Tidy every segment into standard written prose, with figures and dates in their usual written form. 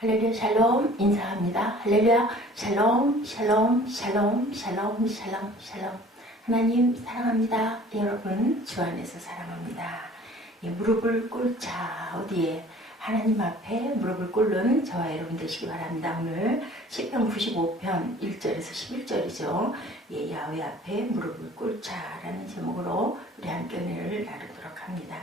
할렐루야 샬롬 인사합니다. 할렐루야 샬롬 샬롬 샬롬 샬롬 샬롬 샬롬. 하나님 사랑합니다. 여러분 주 안에서 사랑합니다. 무릎을 꿇자. 어디에? 하나님 앞에 무릎을 꿇는 저와 여러분 되시기 바랍니다. 오늘 시편 95편 1절에서 11절이죠. 야훼 앞에 무릎을 꿇자라는 제목으로 우리 함께 은혜를 나누도록 합니다.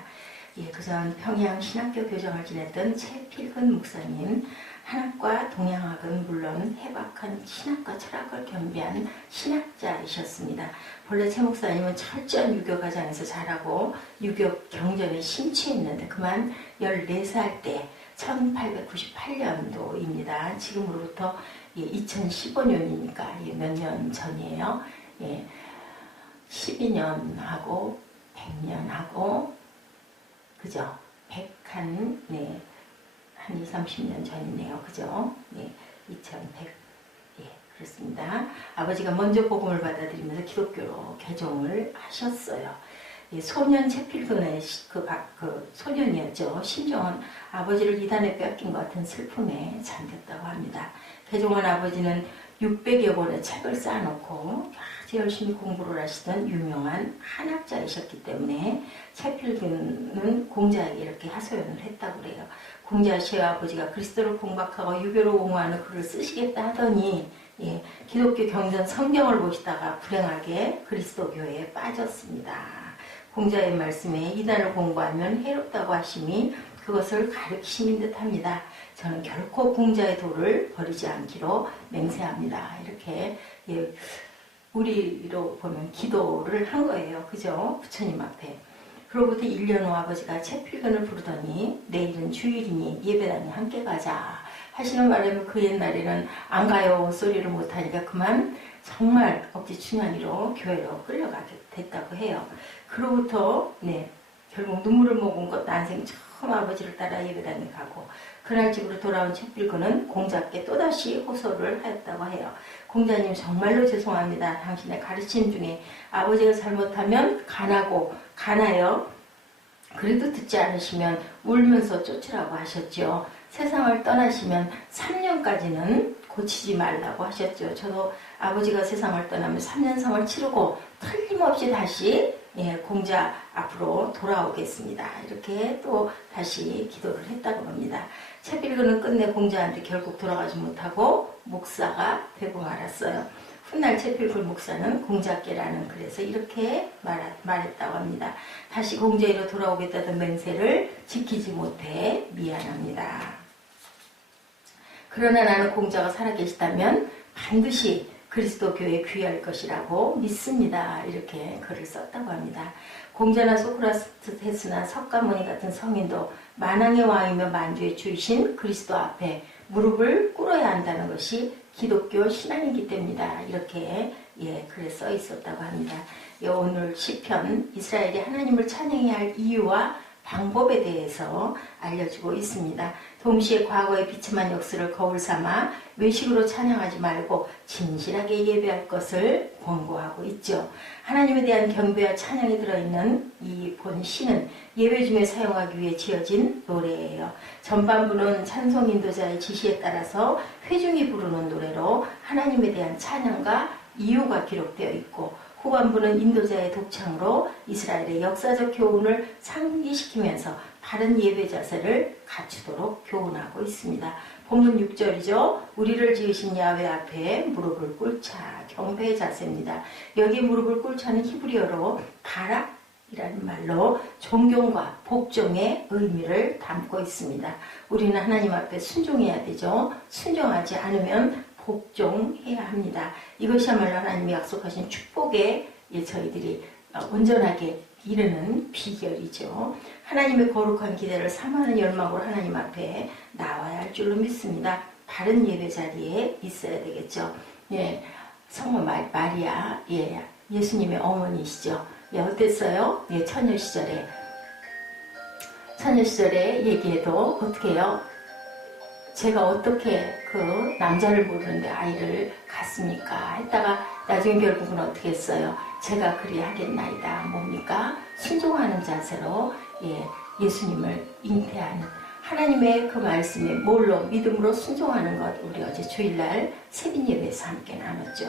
그전 평양 신학교 교장을 지냈던 최필근 목사님, 한학과 동양학은 물론 해박한 신학과 철학을 겸비한 신학자이셨습니다. 본래 최 목사님은 철저한 유교 가정에서 자라고 유교 경전에 심취했는데 그만 14살 때 1898년도입니다. 지금으로부터 2015년이니까 몇 년 전이에요. 12년하고 100년하고 그죠? 100한, 한 20, 30년 전이네요. 그죠? 2100. 그렇습니다. 아버지가 먼저 복음을 받아들이면서 기독교로 개종을 하셨어요. 소년 최필근의 그 소년이었죠. 심정은 아버지를 이단에 뺏긴 것 같은 슬픔에 잠겼다고 합니다. 개종한 아버지는 600여 권의 책을 쌓아놓고 아주 열심히 공부를 하시던 유명한 한학자이셨기 때문에 최필근은 공자에게 이렇게 하소연을 했다고 그래요. 공자 씨의 아버지가 그리스도를 공박하고 유교를 옹호하는 글을 쓰시겠다 하더니 기독교 경전 성경을 보시다가 불행하게 그리스도교에 빠졌습니다. 공자의 말씀에 이단을 공부하면 해롭다고 하심이 그것을 가르치신 듯합니다. 저는 결코 공자의 도를 버리지 않기로 맹세합니다. 이렇게 우리로 보면 기도를 한 거예요. 그죠? 부처님 앞에. 그로부터 1년 후 아버지가 최필근을 부르더니 내일은 주일이니 예배당에 함께 가자 하시는 바람에 그 옛날에는 안 가요 소리를 못하니까 그만 정말 억지충현이로 교회로 끌려가게 됐다고 해요. 그로부터 결국 눈물을 머금 것 난생 처음 아버지를 따라 예배당에 가고 그날 집으로 돌아온 최필근은 공자께 또다시 호소를 하였다고 해요. 공자님 정말로 죄송합니다. 당신의 가르침 중에 아버지가 잘못하면 가나요? 그래도 듣지 않으시면 울면서 쫓으라고 하셨죠. 세상을 떠나시면 3년까지는 고치지 말라고 하셨죠. 저도 아버지가 세상을 떠나면 3년상을 치르고 틀림없이 다시 공자 앞으로 돌아오겠습니다. 이렇게 또 다시 기도를 했다고 합니다. 최필근은 끝내 공자한테 결국 돌아가지 못하고 목사가 되고 말았어요. 훗날 최필근 목사는 공자께라는 글에서 이렇게 말했다고 합니다. 다시 공자로 돌아오겠다던 맹세를 지키지 못해 미안합니다. 그러나 나는 공자가 살아계시다면 반드시 그리스도 교회에 귀할 것이라고 믿습니다. 이렇게 글을 썼다고 합니다. 공자나 소크라테스나 석가모니 같은 성인도 만왕의 왕이며 만주의 주이신 그리스도 앞에 무릎을 꿇어야 한다는 것이 기독교 신앙이기 때문이다. 이렇게 글에 써 있었다고 합니다. 오늘 시편 이스라엘이 하나님을 찬양해야 할 이유와 방법에 대해서 알려주고 있습니다. 동시에 과거의 비참한 역사를 거울 삼아 외식으로 찬양하지 말고 진실하게 예배할 것을 권고하고 있죠. 하나님에 대한 경배와 찬양이 들어있는 이 본 시는 예배 중에 사용하기 위해 지어진 노래예요. 전반부는 찬송 인도자의 지시에 따라서 회중이 부르는 노래로 하나님에 대한 찬양과 이유가 기록되어 있고 후반부는 인도자의 독창으로 이스라엘의 역사적 교훈을 상기시키면서 바른 예배 자세를 갖추도록 교훈하고 있습니다. 본문 6절이죠. 우리를 지으신 야훼 앞에 무릎을 꿇자. 경배의 자세입니다. 여기 무릎을 꿇자는 히브리어로 바락이라는 말로 존경과 복종의 의미를 담고 있습니다. 우리는 하나님 앞에 순종해야 되죠. 순종하지 않으면 복종해야 합니다. 이것이야말로 하나님이 약속하신 축복에 저희들이 온전하게 이르는 비결이죠. 하나님의 거룩한 기대를 사모하는 열망으로 하나님 앞에 나와야 할 줄로 믿습니다. 바른 예배 자리에 있어야 되겠죠. 성모 마리아, 예수님의 어머니시죠. 어땠어요? 처녀 시절에 얘기해도 어떻게 해요? 제가 어떻게 그 남자를 모르는데 아이를 갖습니까? 했다가 나중에 결국은 어떻게 했어요? 제가 그리 하겠나이다. 뭡니까? 순종하는 자세로 예수님을 잉태하는 하나님의 그 말씀에 뭘로 믿음으로 순종하는 것, 우리 어제 주일날 새벽 예배에서 함께 나눴죠.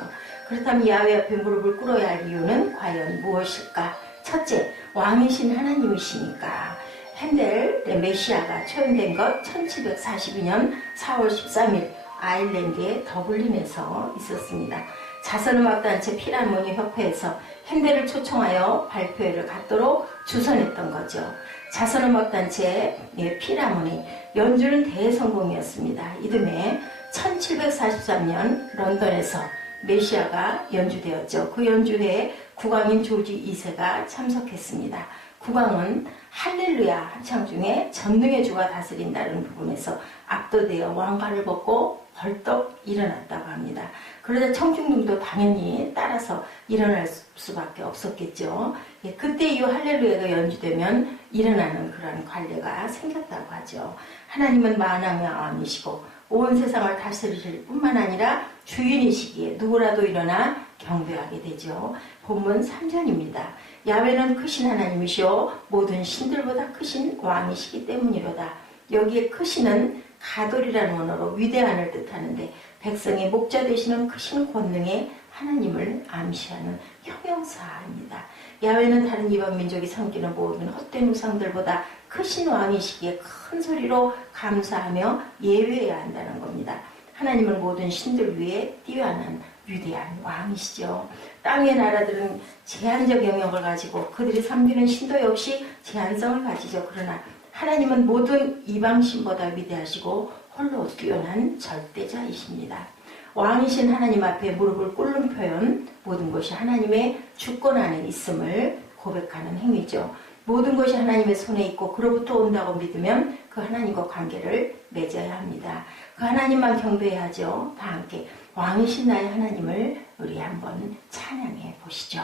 그렇다면 야훼 앞에 무릎을 꿇어야 할 이유는 과연 무엇일까? 첫째, 왕이신 하나님이시니까. 핸델의 메시아가 초연된 것 1742년 4월 13일 아일랜드의 더블린에서 있었습니다. 자선음악단체 필하모니 협회에서 핸델을 초청하여 발표회를 갖도록 주선했던 거죠. 자선음악단체의 필하모니 연주는 대성공이었습니다. 이듬해 1743년 런던에서 메시아가 연주되었죠. 그 연주회에 국왕인 조지 2세가 참석했습니다. 국왕은 할렐루야 한창 중에 전능의 주가 다스린다는 부분에서 압도되어 왕관을 벗고 벌떡 일어났다고 합니다. 그러자 청중들도 당연히 따라서 일어날 수밖에 없었겠죠. 예, 그때 이후 할렐루야가 연주되면 일어나는 그런 관례가 생겼다고 하죠. 하나님은 만왕의 왕이시고 온 세상을 다스리실 뿐만 아니라 주인이시기에 누구라도 일어나 경배하게 되죠. 본문 3절입니다. 야훼는 크신 하나님이시오 모든 신들보다 크신 왕이시기 때문이로다. 여기에 크신은 가돌이라는 언어로 위대한을 뜻하는데 백성의 목자 되시는 크신 권능의 하나님을 암시하는 형용사입니다. 야훼는 다른 이방 민족이 섬기는 모든 헛된 우상들보다 크신 왕이시기에 큰 소리로 감사하며 예배해야 한다는 겁니다. 하나님은 모든 신들 위에 뛰어난 위대한 왕이시죠. 땅의 나라들은 제한적 영역을 가지고 그들이 섬기는 신도 역시 제한성을 가지죠. 그러나 하나님은 모든 이방신보다 위대하시고 홀로 뛰어난 절대자이십니다. 왕이신 하나님 앞에 무릎을 꿇는 표현, 모든 것이 하나님의 주권 안에 있음을 고백하는 행위죠. 모든 것이 하나님의 손에 있고 그로부터 온다고 믿으면 그 하나님과 관계를 맺어야 합니다. 그 하나님만 경배해야 하죠. 다 함께 왕이신 나의 하나님을 우리 한번 찬양해 보시죠.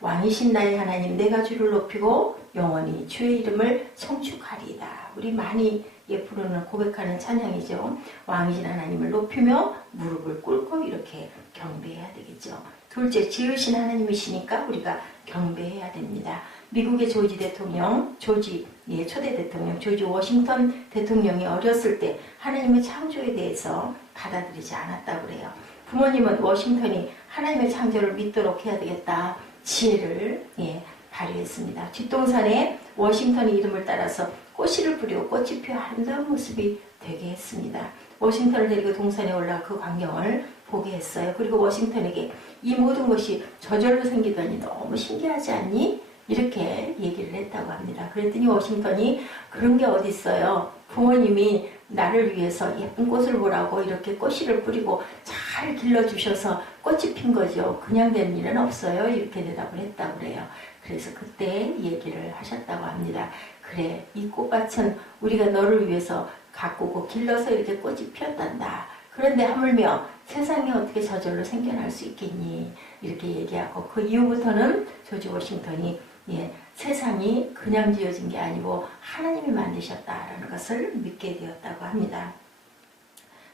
왕이신 나의 하나님 내가 주를 높이고 영원히 주의 이름을 송축하리이다. 우리 많이 부르는 고백하는 찬양이죠. 왕이신 하나님을 높이며 무릎을 꿇고 이렇게 경배해야 되겠죠. 둘째, 지으신 하나님이시니까 우리가 경배해야 됩니다. 미국의 조지 대통령, 초대 대통령 조지 워싱턴 대통령이 어렸을 때 하나님의 창조에 대해서 받아들이지 않았다고 그래요. 부모님은 워싱턴이 하나님의 창조를 믿도록 해야 되겠다. 지혜를 발휘했습니다. 뒷동산에 워싱턴의 이름을 따라서 꽃씨를 뿌리고 꽃이 피어 아름다운 모습이 되게 했습니다. 워싱턴을 데리고 동산에 올라가 그 광경을 보게 했어요. 그리고 워싱턴에게 이 모든 것이 저절로 생기더니 너무 신기하지 않니? 이렇게 얘기를 했다고 합니다. 그랬더니 워싱턴이 그런 게 어디 있어요. 부모님이 나를 위해서 예쁜 꽃을 보라고 이렇게 꽃씨를 뿌리고 잘 길러주셔서 꽃이 핀 거죠. 그냥 된 일은 없어요. 이렇게 대답을 했다고 그래요. 그래서 그때 얘기를 하셨다고 합니다. 그래, 이 꽃밭은 우리가 너를 위해서 가꾸고 길러서 이렇게 꽃이 피었단다. 그런데 하물며 세상에 어떻게 저절로 생겨날 수 있겠니? 이렇게 얘기하고 그 이후부터는 조지 워싱턴이 세상이 그냥 지어진 게 아니고 하나님이 만드셨다라는 것을 믿게 되었다고 합니다.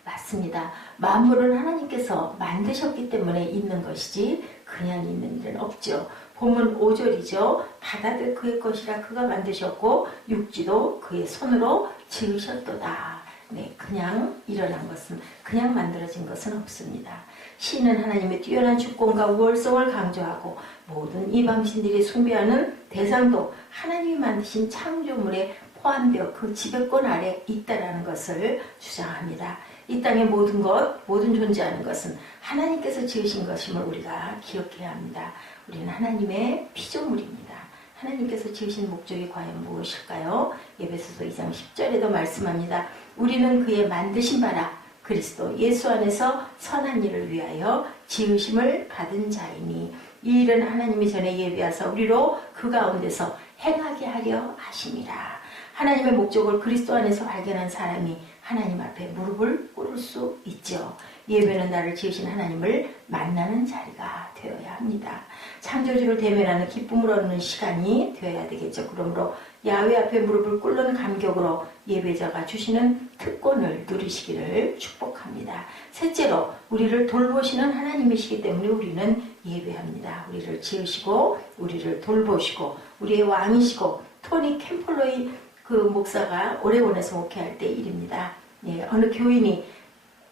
맞습니다. 만물은 하나님께서 만드셨기 때문에 있는 것이지 그냥 있는 일은 없죠. 본문 5절이죠. 바다도 그의 것이라 그가 만드셨고 육지도 그의 손으로 지으셨도다. 그냥 일어난 것은, 그냥 만들어진 것은 없습니다. 신은 하나님의 뛰어난 주권과 우월성을 강조하고 모든 이방신들이 숭배하는 대상도 하나님이 만드신 창조물에 포함되어 그 지배권 아래 있다는 것을 주장합니다. 이 땅의 모든 것, 모든 존재하는 것은 하나님께서 지으신 것임을 우리가 기억해야 합니다. 우리는 하나님의 피조물입니다. 하나님께서 지으신 목적이 과연 무엇일까요? 에베소서 2장 10절에도 말씀합니다. 우리는 그의 만드신 바라 그리스도 예수 안에서 선한 일을 위하여 지으심을 받은 자이니 이 일은 하나님이 전에 예비하사 우리로 그 가운데서 행하게 하려 하심이라. 하나님의 목적을 그리스도 안에서 발견한 사람이 하나님 앞에 무릎을 꿇을 수 있죠. 예배는 나를 지으신 하나님을 만나는 자리가 되어야 합니다. 창조주를 대면하는 기쁨을 얻는 시간이 되어야 되겠죠. 그러므로 야훼 앞에 무릎을 꿇는 감격으로 예배자가 주시는 특권을 누리시기를 축복합니다. 셋째로 우리를 돌보시는 하나님이시기 때문에 우리는 예배합니다. 우리를 지으시고 우리를 돌보시고 우리의 왕이시고 토니 캠플러의 그 목사가 오레곤에서 목회할 때 일입니다. 예, 어느 교인이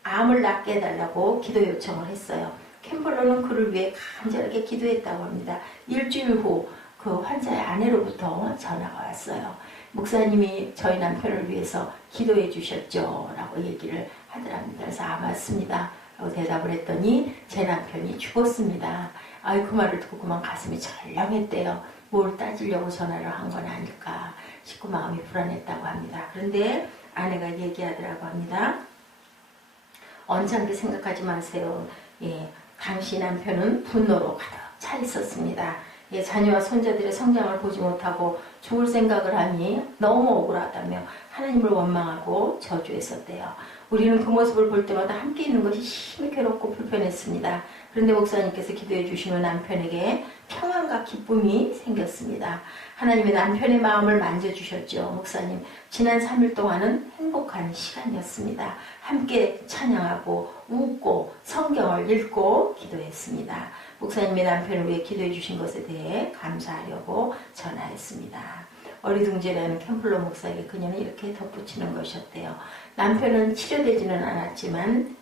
암을 낫게 해달라고 기도 요청을 했어요. 캠벌러는 그를 위해 간절하게 기도했다고 합니다. 일주일 후 그 환자의 아내로부터 전화가 왔어요. 목사님이 저희 남편을 위해서 기도해 주셨죠? 라고 얘기를 하더랍니다. 그래서 맞습니다. 라고 대답을 했더니 제 남편이 죽었습니다. 아이, 그 말을 듣고 그만 가슴이 철렁했대요. 뭘 따지려고 전화를 한 건 아닐까 싶고 마음이 불안했다고 합니다. 그런데 아내가 얘기하더라고 합니다. 언짢게 생각하지 마세요. 예, 당시 남편은 분노로 가득 차 있었습니다. 예, 자녀와 손자들의 성장을 보지 못하고 죽을 생각을 하니 너무 억울하다며 하나님을 원망하고 저주했었대요. 우리는 그 모습을 볼 때마다 함께 있는 것이 심히 괴롭고 불편했습니다. 그런데 목사님께서 기도해 주시면 남편에게 평안과 기쁨이 생겼습니다. 하나님의 남편의 마음을 만져주셨죠. 목사님, 지난 3일 동안은 행복한 시간이었습니다. 함께 찬양하고 웃고 성경을 읽고 기도했습니다. 목사님의 남편을 위해 기도해 주신 것에 대해 감사하려고 전화했습니다. 어리둥절하는 캠플러 목사에게 그녀는 이렇게 덧붙이는 것이었대요. 남편은 치료되지는 않았지만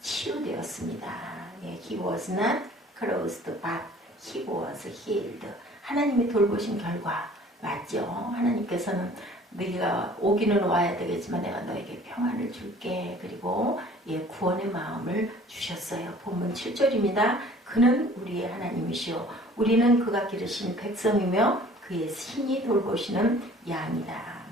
치유되었습니다. He was not closed, but he was healed. 하나님이 돌보신 결과 맞죠? 하나님께서는 네가 오기는 와야 되겠지만 내가 너에게 평안을 줄게. 그리고 구원의 마음을 주셨어요. 본문 7절입니다. 그는 우리의 하나님이시오. 우리는 그가 기르신 백성이며 그의 신이 돌보시는 양이다.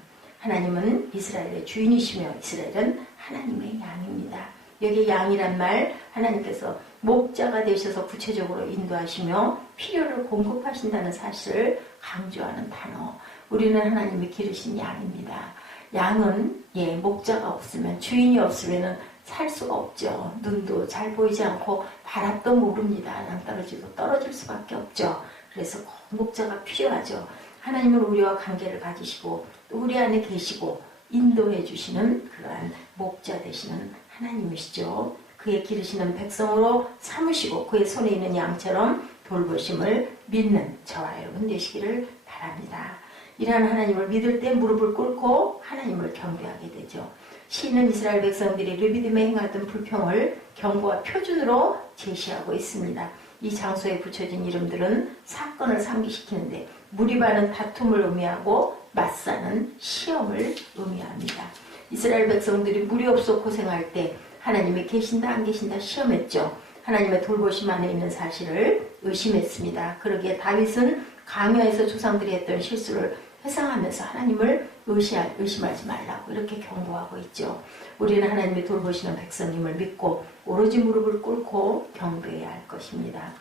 하나님은 이스라엘의 주인이시며 이스라엘은 하나님의 양입니다. 여기 양이란 말, 하나님께서 목자가 되셔서 구체적으로 인도하시며 필요를 공급하신다는 사실을 강조하는 단어. 우리는 하나님이 기르신 양입니다. 양은 목자가 없으면, 주인이 없으면 살 수가 없죠. 눈도 잘 보이지 않고 바람도 모릅니다. 낭떠러지도 떨어질 수밖에 없죠. 그래서 목자가 필요하죠. 하나님은 우리와 관계를 가지시고 또 우리 안에 계시고 인도해 주시는 그러한 목자 되시는 하나님이시죠. 그의 기르시는 백성으로 삼으시고 그의 손에 있는 양처럼 돌보심을 믿는 저와 여러분 되시기를 바랍니다. 이러한 하나님을 믿을 때 무릎을 꿇고 하나님을 경배하게 되죠. 시인은 이스라엘 백성들이 르비딤에 행하던 불평을 경고와 표준으로 제시하고 있습니다. 이 장소에 붙여진 이름들은 사건을 상기시키는데 무리바는 다툼을 의미하고 마사는 시험을 의미합니다. 이스라엘 백성들이 무리 없어 고생할 때 하나님이 계신다 안 계신다 시험했죠. 하나님의 돌보심 안에 있는 사실을 의심했습니다. 그러기에 다윗은 강야에서 조상들이 했던 실수를 회상하면서 하나님을 의심하지 말라고 이렇게 경고하고 있죠. 우리는 하나님이 돌보시는 백성님을 믿고 오로지 무릎을 꿇고 경배해야 할 것입니다.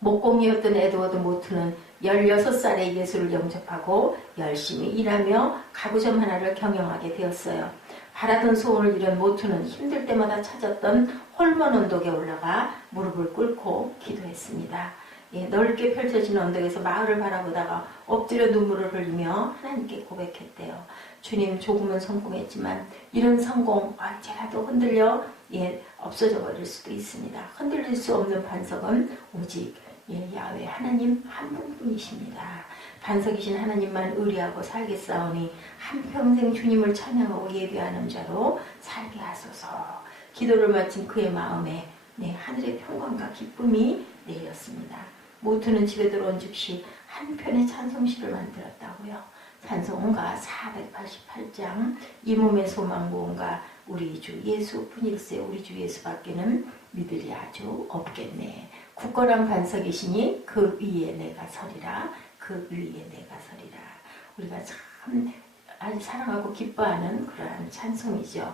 목공이었던 에드워드 모트는 16살에 예수를 영접하고 열심히 일하며 가구점 하나를 경영하게 되었어요. 바라던 소원을 이룬 모트는 힘들 때마다 찾았던 홀먼 언덕에 올라가 무릎을 꿇고 기도했습니다. 넓게 펼쳐진 언덕에서 마을을 바라보다가 엎드려 눈물을 흘리며 하나님께 고백했대요. 주님, 조금은 성공했지만 이런 성공 언제라도 흔들려 없어져 버릴 수도 있습니다. 흔들릴 수 없는 반석은 오직 야훼 하나님 한 분뿐이십니다. 반석이신 하나님만 의리하고 살겠사오니 한평생 주님을 찬양하고 예배하는 자로 살게 하소서. 기도를 마친 그의 마음에 하늘의 평강과 기쁨이 내렸습니다. 모트는 집에 들어온 즉시 한 편의 찬송시를 만들었다고요. 찬송가 488장 이 몸의 소망 무언가 우리 주 예수뿐일세. 우리 주 예수밖에는 믿으리 아주 없겠네. 굳건한 반석이시니 그 위에 내가 서리라. 그 위에 내가 서리라. 우리가 참 아주 사랑하고 기뻐하는 그러한 찬송이죠.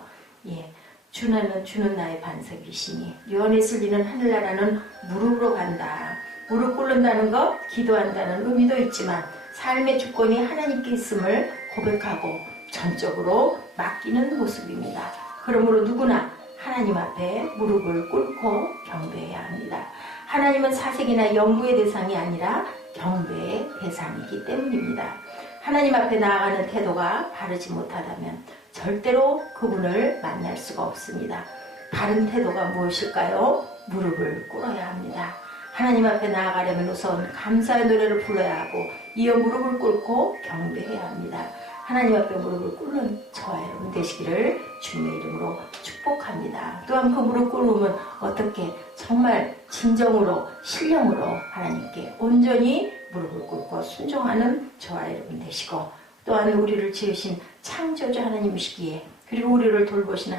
주는 나의 반석이시니 유언에 쓸리는 하늘나라는 무릎으로 간다. 무릎 꿇는다는 것, 기도한다는 의미도 있지만 삶의 주권이 하나님께 있음을 고백하고 전적으로 맡기는 모습입니다. 그러므로 누구나 하나님 앞에 무릎을 꿇고 경배해야 합니다. 하나님은 사색이나 연구의 대상이 아니라 경배의 대상이기 때문입니다. 하나님 앞에 나아가는 태도가 바르지 못하다면 절대로 그분을 만날 수가 없습니다. 바른 태도가 무엇일까요? 무릎을 꿇어야 합니다. 하나님 앞에 나아가려면 우선 감사의 노래를 불러야 하고 이어 무릎을 꿇고 경배해야 합니다. 하나님 앞에 무릎을 꿇는 저와 여러분 되시기를 주님의 이름으로 축복합니다. 또한 그 무릎 꿇으면 어떻게 정말 진정으로 신령으로 하나님께 온전히 무릎을 꿇고 순종하는 저와 여러분 되시고, 또한 우리를 지으신 창조주 하나님이시기에, 그리고 우리를 돌보신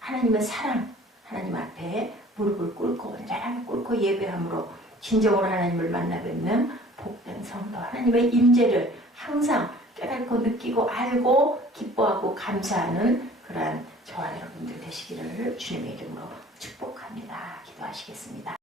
하나님의 사랑, 하나님 앞에 무릎을 꿇고 온전하게 꿇고 예배함으로 진정으로 하나님을 만나 뵙는 복된 성도, 하나님의 임재를 항상 깨닫고 느끼고 알고 기뻐하고 감사하는 그러한 저와 여러분들 되시기를 주님의 이름으로 축복합니다. 기도하시겠습니다.